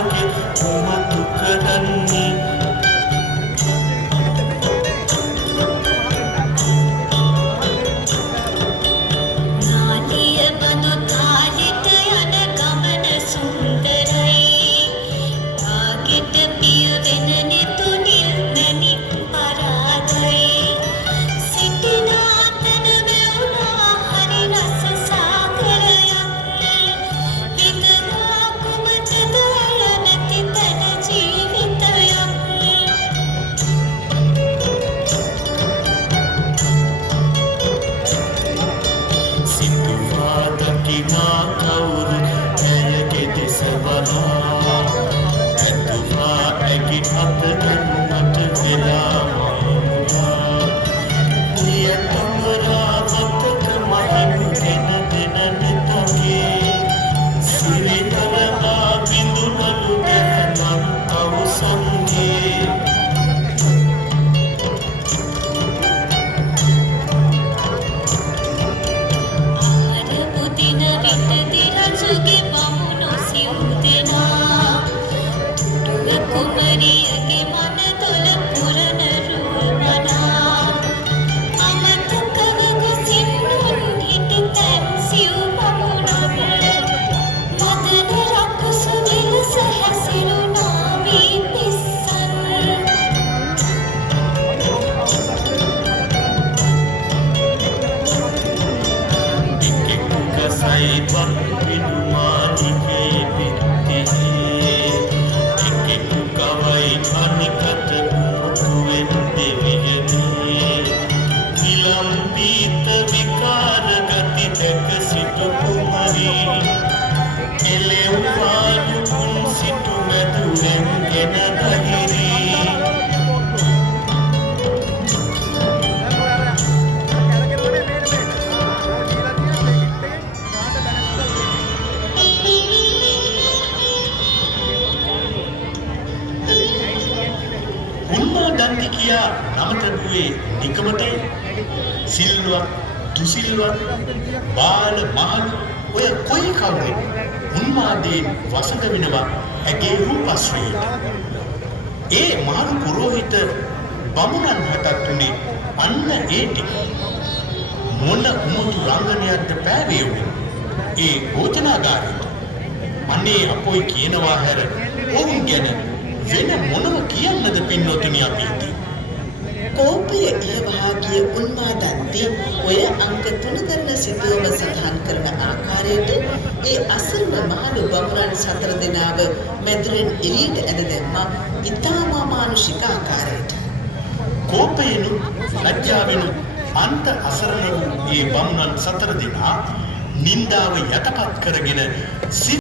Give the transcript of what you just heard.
වාගේ උමතු කරන්නේ කියා නමතරුවේ නිකමට සිල්වත් දුසිල්වත් බාල මහලු ඔය කොයි කවුරුත් උන්මාදයෙන් වසඟ වෙනවා ඇගේ රූපශ්‍රීයට. ඒ මහලු පුරෝහිත බමුණන් හටත් උනේ අන්න ඒ ටික. මොන උමුතු රංගනයක්ද පෑවේ ඒ භෝජනාගාරයට. අනේ අපොයි කියනවා හැර ඔවුන් ගැන වෙන මොනව කියන්නද පින්නොතුනි අපි ඉතින්. කෝපය ඉහවහාගිය උන්මාදන්ති ඔය අංක 3 කරන සිදුවම සඳහන් කරන ආකාරයට ඒ අසරණ මහලු බමුණන් 4 දෙනාව මැදුරෙන් එළියට ඇද දැම්මා ඉතාම අමානුෂික ආකාරයට. කෝපයෙනු ලැජ්ජාවෙනු අන්ත අසරණ වූ ඒ බමුණන් 4 දෙනා නින්දාව යටපත් කරගෙන